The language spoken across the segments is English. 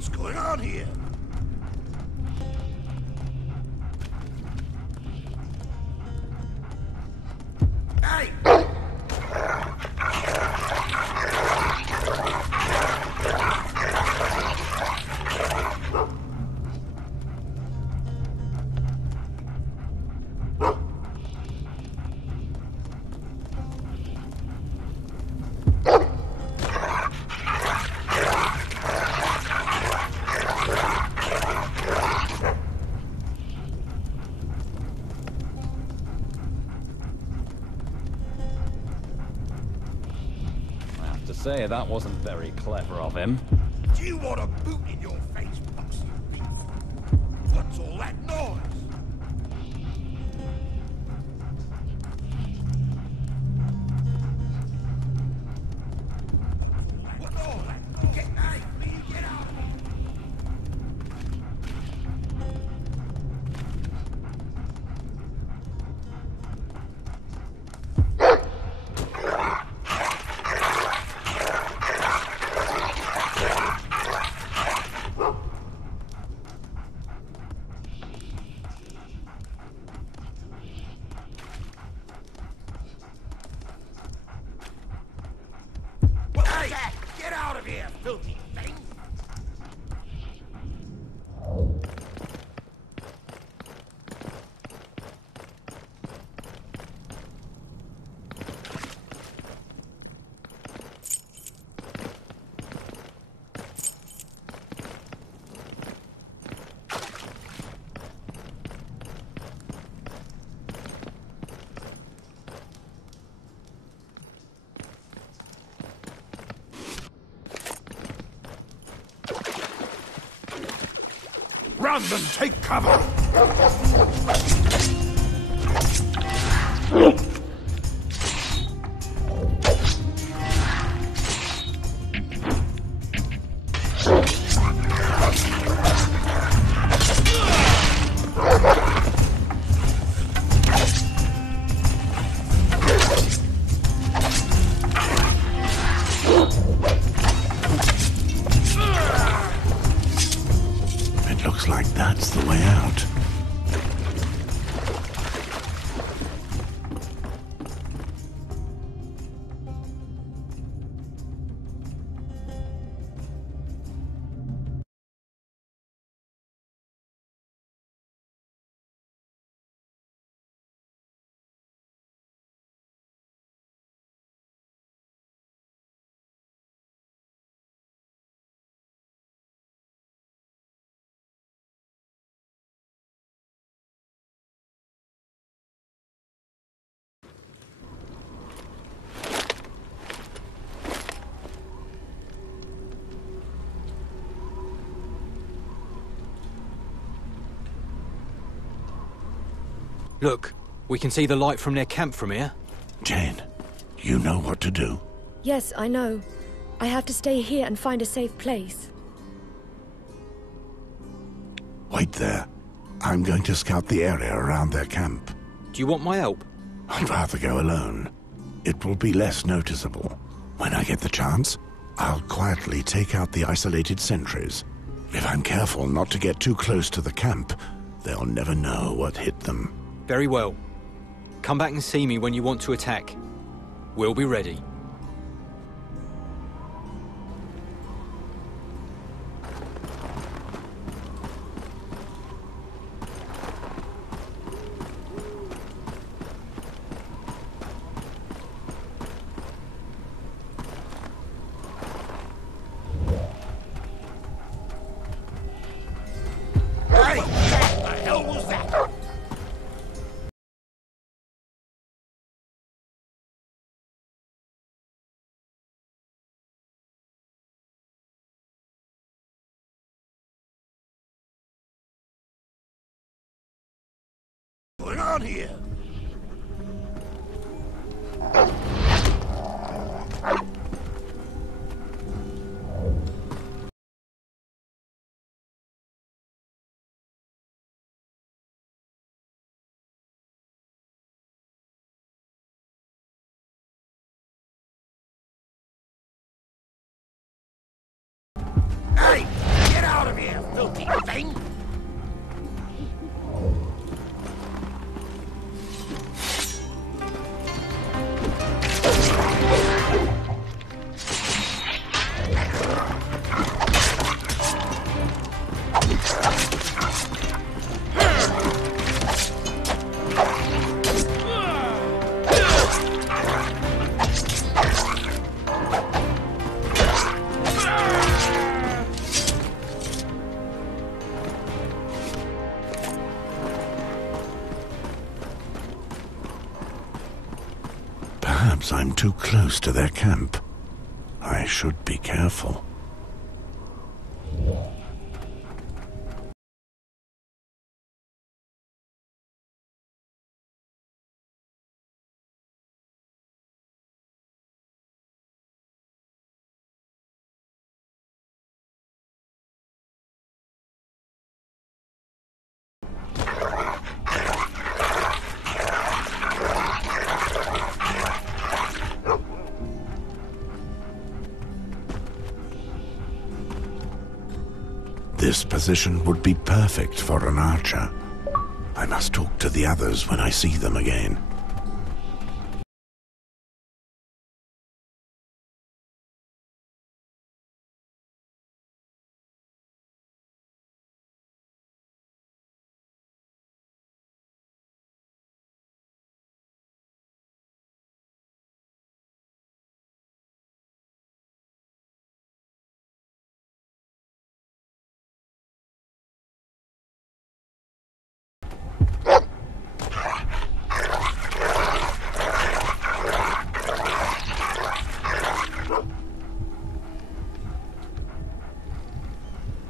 What's going on here? Hey! Say that wasn't very clever of him. Do you want a boot in your face, Buxy Beef? What's all that noise? What's all that? Get out! Will you get out? Get out of here, filthy thing! Run and take cover! Looks like that's the way out. Look, we can see the light from their camp from here. Jane, you know what to do. Yes, I know. I have to stay here and find a safe place. Wait there. I'm going to scout the area around their camp. Do you want my help? I'd rather go alone. It will be less noticeable. When I get the chance, I'll quietly take out the isolated sentries. If I'm careful not to get too close to the camp, they'll never know what hit them. Very well. Come back and see me when you want to attack. We'll be ready. Hey! What the hell was that? What's going on here? Hey! Get out! Perhaps I'm too close to their camp. I should be careful. This position would be perfect for an archer. I must talk to the others when I see them again.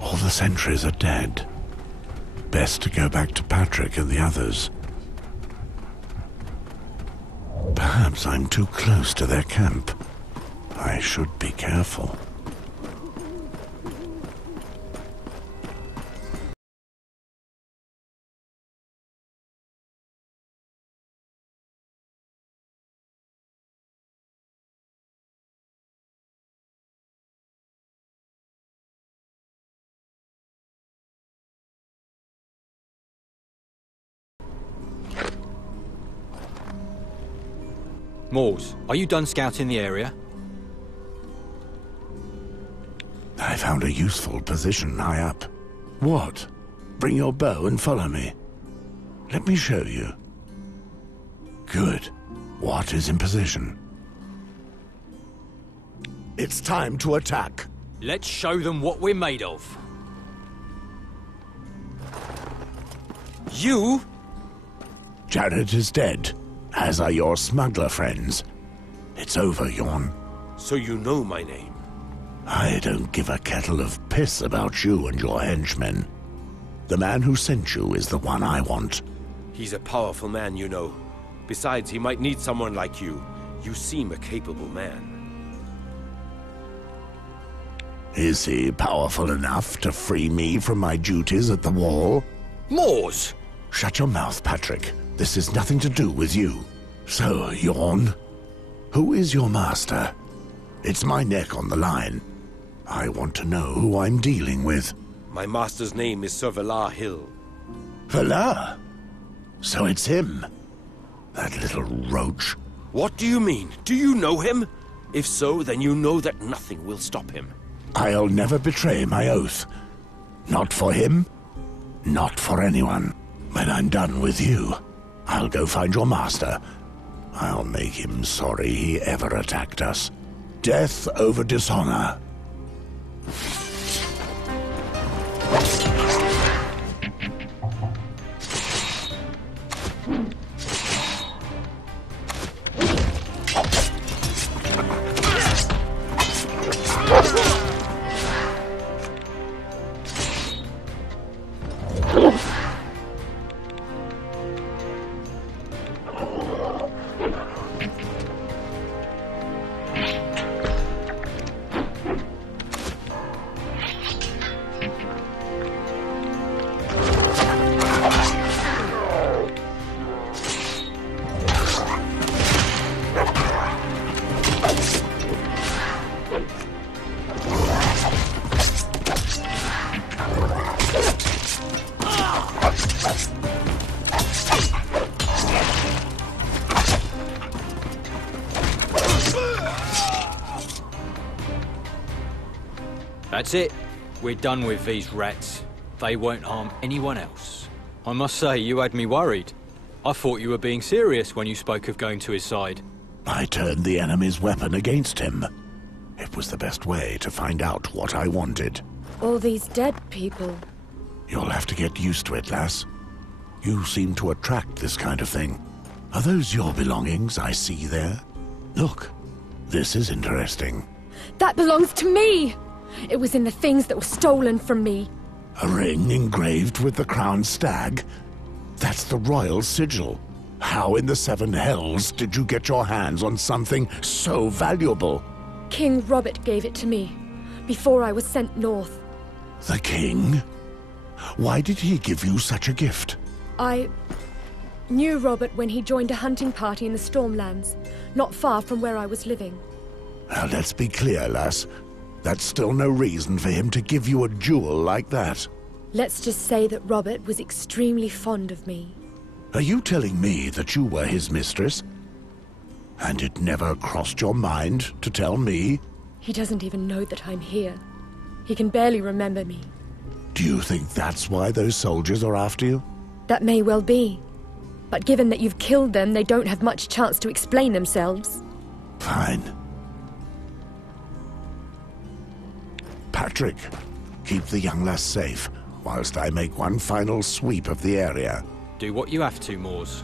All the sentries are dead. Best to go back to Patrick and the others. Perhaps I'm too close to their camp. I should be careful. Mors, are you done scouting the area? I found a useful position high up. What? Bring your bow and follow me. Let me show you. Good. What is in position? It's time to attack. Let's show them what we're made of. You? Jared is dead, as are your smuggler friends. It's over, Yorn. So you know my name? I don't give a kettle of piss about you and your henchmen. The man who sent you is the one I want. He's a powerful man, you know. Besides, he might need someone like you. You seem a capable man. Is he powerful enough to free me from my duties at the wall? Mors! Shut your mouth, Patrick. This is nothing to do with you. So, Yorn, who is your master? It's my neck on the line. I want to know who I'm dealing with. My master's name is Sir Valar Hill. Valar? So it's him. That little roach. What do you mean? Do you know him? If so, then you know that nothing will stop him. I'll never betray my oath. Not for him, not for anyone. When I'm done with you, I'll go find your master. I'll make him sorry he ever attacked us. Death over dishonor. That's it. We're done with these rats. They won't harm anyone else. I must say, you had me worried. I thought you were being serious when you spoke of going to his side. I turned the enemy's weapon against him. It was the best way to find out what I wanted. All these dead people. You'll have to get used to it, lass. You seem to attract this kind of thing. Are those your belongings I see there? Look, this is interesting. That belongs to me! It was in the things that were stolen from me. A ring engraved with the crowned stag? That's the royal sigil. How in the seven hells did you get your hands on something so valuable? King Robert gave it to me, before I was sent north. The king? Why did he give you such a gift? I knew Robert when he joined a hunting party in the Stormlands, not far from where I was living. Now let's be clear, lass. That's still no reason for him to give you a jewel like that. Let's just say that Robert was extremely fond of me. Are you telling me that you were his mistress? And it never crossed your mind to tell me? He doesn't even know that I'm here. He can barely remember me. Do you think that's why those soldiers are after you? That may well be. But given that you've killed them, they don't have much chance to explain themselves. Fine. Patrick, keep the young lass safe, whilst I make one final sweep of the area. Do what you have to, Moors.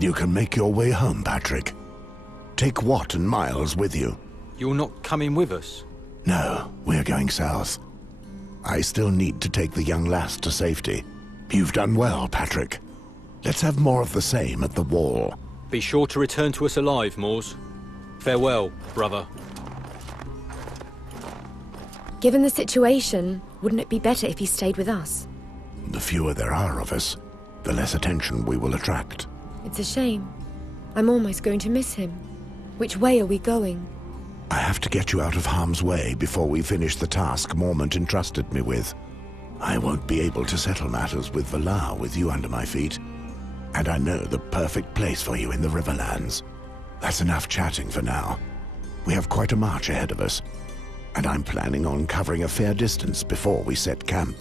You can make your way home, Patrick. Take Watt and Miles with you. You're not coming with us? No, we're going south. I still need to take the young lass to safety. You've done well, Patrick. Let's have more of the same at the wall. Be sure to return to us alive, Moors. Farewell, brother. Given the situation, wouldn't it be better if he stayed with us? The fewer there are of us, the less attention we will attract. It's a shame. I'm almost going to miss him. Which way are we going? I have to get you out of harm's way before we finish the task Mormont entrusted me with. I won't be able to settle matters with Valar with you under my feet. And I know the perfect place for you in the Riverlands. That's enough chatting for now. We have quite a march ahead of us, and I'm planning on covering a fair distance before we set camp.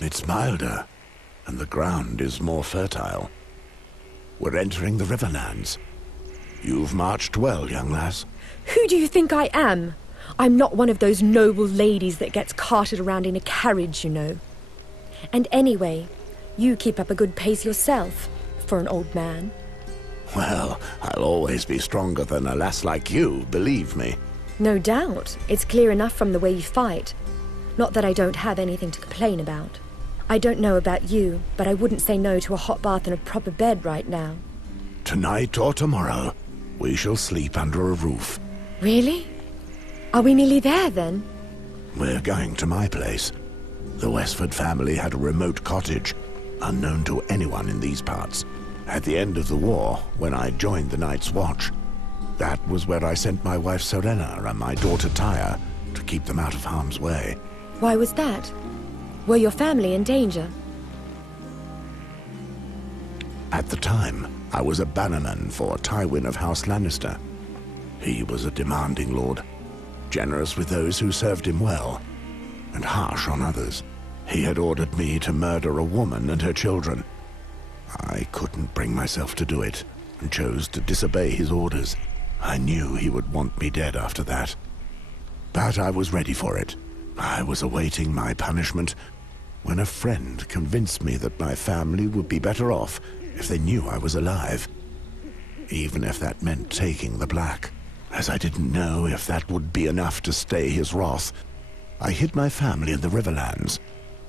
It's milder, and the ground is more fertile. We're entering the Riverlands. You've marched well, young lass. Who do you think I am? I'm not one of those noble ladies that gets carted around in a carriage, you know. And anyway, you keep up a good pace yourself, for an old man. Well, I'll always be stronger than a lass like you, believe me. No doubt. It's clear enough from the way you fight. Not that I don't have anything to complain about. I don't know about you, but I wouldn't say no to a hot bath and a proper bed right now. Tonight or tomorrow, we shall sleep under a roof. Really? Are we nearly there, then? We're going to my place. The Westford family had a remote cottage, unknown to anyone in these parts. At the end of the war, when I joined the Night's Watch, that was where I sent my wife Serena and my daughter Tyre to keep them out of harm's way. Why was that? Were your family in danger? At the time, I was a bannerman for Tywin of House Lannister. He was a demanding lord, generous with those who served him well, and harsh on others. He had ordered me to murder a woman and her children. I couldn't bring myself to do it, and chose to disobey his orders. I knew he would want me dead after that. But I was ready for it. I was awaiting my punishment when a friend convinced me that my family would be better off if they knew I was alive, even if that meant taking the Black. As I didn't know if that would be enough to stay his wrath, I hid my family in the Riverlands,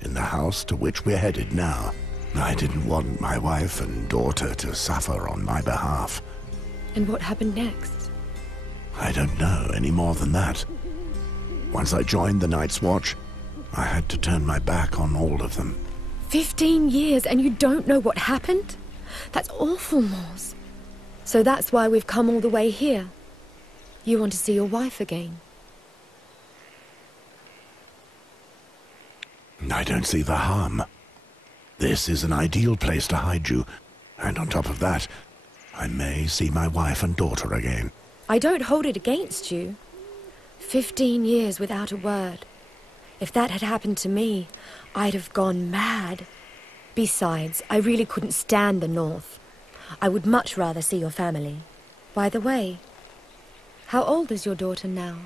in the house to which we're headed now. I didn't want my wife and daughter to suffer on my behalf. And what happened next? I don't know any more than that. Once I joined the Night's Watch, I had to turn my back on all of them. 15 years and you don't know what happened? That's awful, Mors. So that's why we've come all the way here. You want to see your wife again? I don't see the harm. This is an ideal place to hide you, and on top of that, I may see my wife and daughter again. I don't hold it against you. 15 years without a word. If that had happened to me, I'd have gone mad. Besides, I really couldn't stand the North. I would much rather see your family. By the way, how old is your daughter now?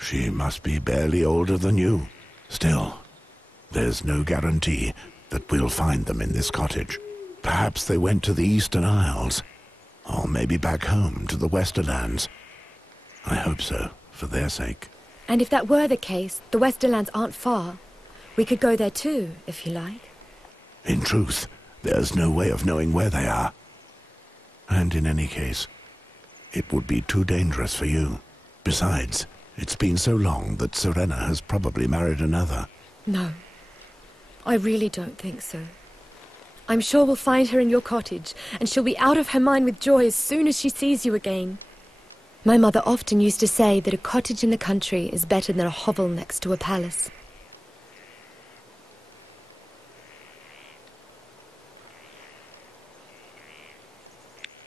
She must be barely older than you. Still, there's no guarantee that we'll find them in this cottage. Perhaps they went to the Eastern Isles, or maybe back home to the Westerlands. I hope so, for their sake. And if that were the case, the Westerlands aren't far. We could go there too, if you like. In truth, there's no way of knowing where they are. And in any case, it would be too dangerous for you. Besides, it's been so long that Serena has probably married another. No, I really don't think so. I'm sure we'll find her in your cottage, and she'll be out of her mind with joy as soon as she sees you again. My mother often used to say that a cottage in the country is better than a hovel next to a palace.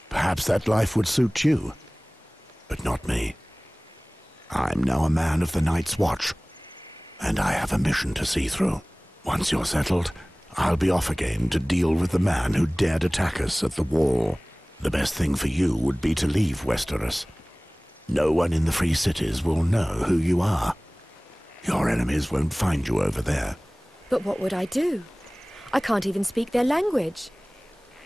Perhaps that life would suit you, but not me. I'm now a man of the Night's Watch, and I have a mission to see through. Once you're settled, I'll be off again to deal with the man who dared attack us at the wall. The best thing for you would be to leave Westeros. No one in the Free Cities will know who you are. Your enemies won't find you over there. But what would I do? I can't even speak their language.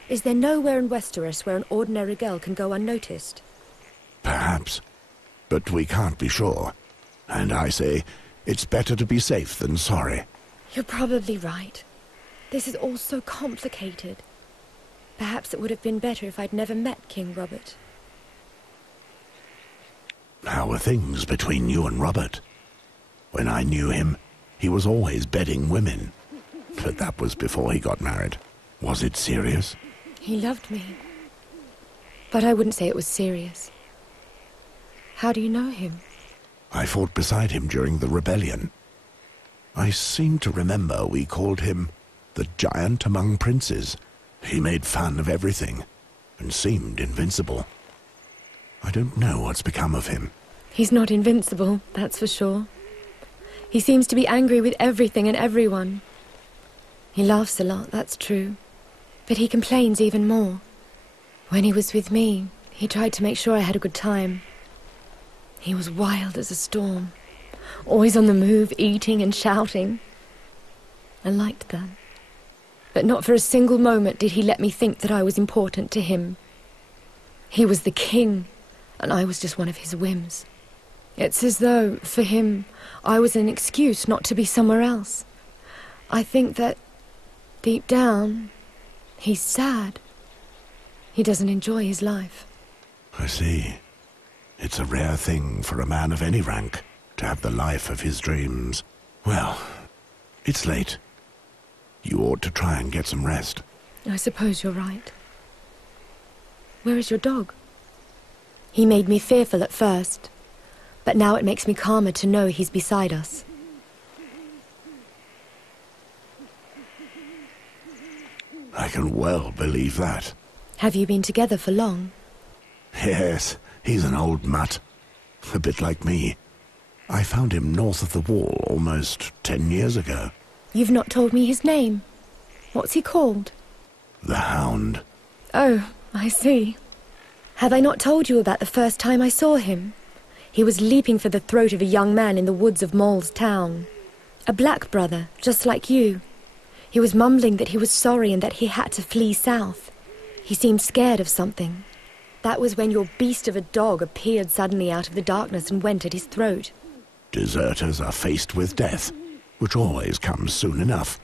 Is there nowhere in Westeros where an ordinary girl can go unnoticed? Perhaps, but we can't be sure. And I say, it's better to be safe than sorry. You're probably right. This is all so complicated. Perhaps it would have been better if I'd never met King Robert. How were things between you and Robert? When I knew him, he was always bedding women. But that was before he got married. Was it serious? He loved me. But I wouldn't say it was serious. How do you know him? I fought beside him during the rebellion. I seem to remember we called him the Giant Among Princes. He made fun of everything, and seemed invincible. I don't know what's become of him. He's not invincible, that's for sure. He seems to be angry with everything and everyone. He laughs a lot, that's true. But he complains even more. When he was with me, he tried to make sure I had a good time. He was wild as a storm, always on the move, eating and shouting. I liked that. But not for a single moment did he let me think that I was important to him. He was the king, and I was just one of his whims. It's as though, for him, I was an excuse not to be somewhere else. I think that, deep down, he's sad. He doesn't enjoy his life. I see. It's a rare thing for a man of any rank to have the life of his dreams. Well, it's late. You ought to try and get some rest. I suppose you're right. Where is your dog? He made me fearful at first, but now it makes me calmer to know he's beside us. I can well believe that. Have you been together for long? Yes, he's an old mutt. A bit like me. I found him north of the wall almost 10 years ago. You've not told me his name. What's he called? The Hound. Oh, I see. Have I not told you about the first time I saw him? He was leaping for the throat of a young man in the woods of Mole's town. A black brother, just like you. He was mumbling that he was sorry and that he had to flee south. He seemed scared of something. That was when your beast of a dog appeared suddenly out of the darkness and went at his throat. Deserters are faced with death, which always comes soon enough.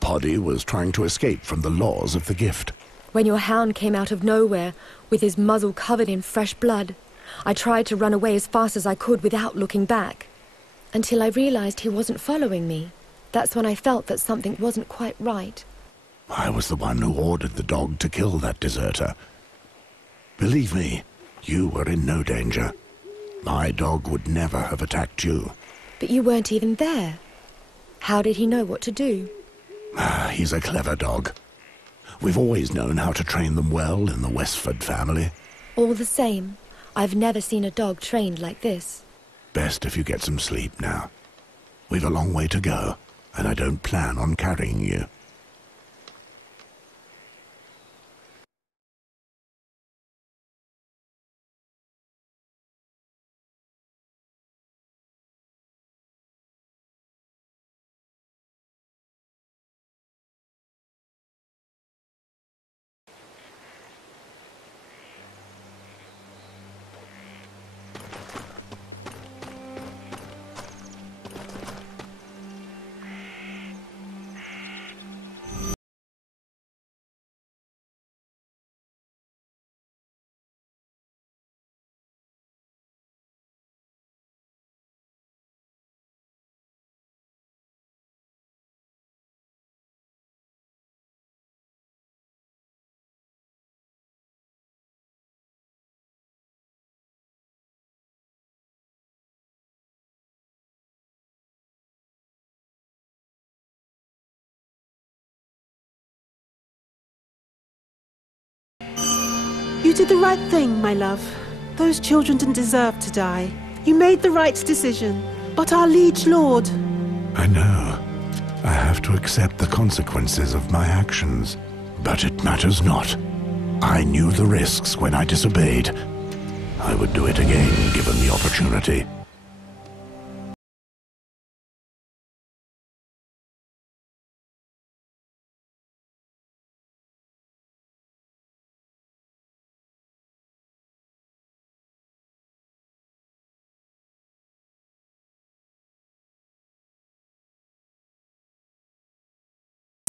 Poddy was trying to escape from the laws of the gift. When your hound came out of nowhere, with his muzzle covered in fresh blood, I tried to run away as fast as I could without looking back. Until I realized he wasn't following me. That's when I felt that something wasn't quite right. I was the one who ordered the dog to kill that deserter. Believe me, you were in no danger. My dog would never have attacked you. But you weren't even there. How did he know what to do? He's a clever dog. We've always known how to train them well in the Westford family. All the same, I've never seen a dog trained like this. Best if you get some sleep now. We've a long way to go, and I don't plan on carrying you. You did the right thing, my love. Those children didn't deserve to die. You made the right decision. But our liege lord... I know. I have to accept the consequences of my actions. But it matters not. I knew the risks when I disobeyed. I would do it again, given the opportunity.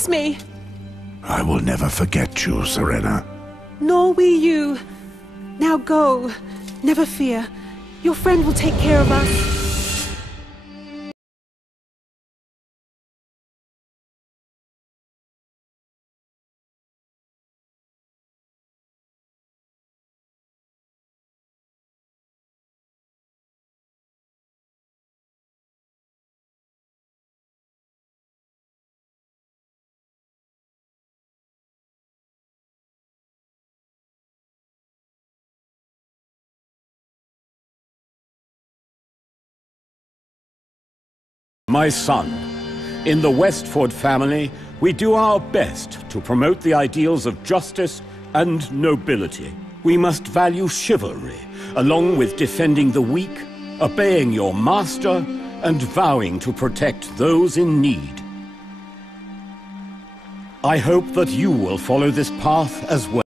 me. I will never forget you, Serena. Nor we you. Now go. Never fear. Your friend will take care of us. My son, in the Westford family, We do our best to promote the ideals of justice and nobility. We must value chivalry, along with defending the weak, obeying your master, and vowing to protect those in need. I hope that you will follow this path as well.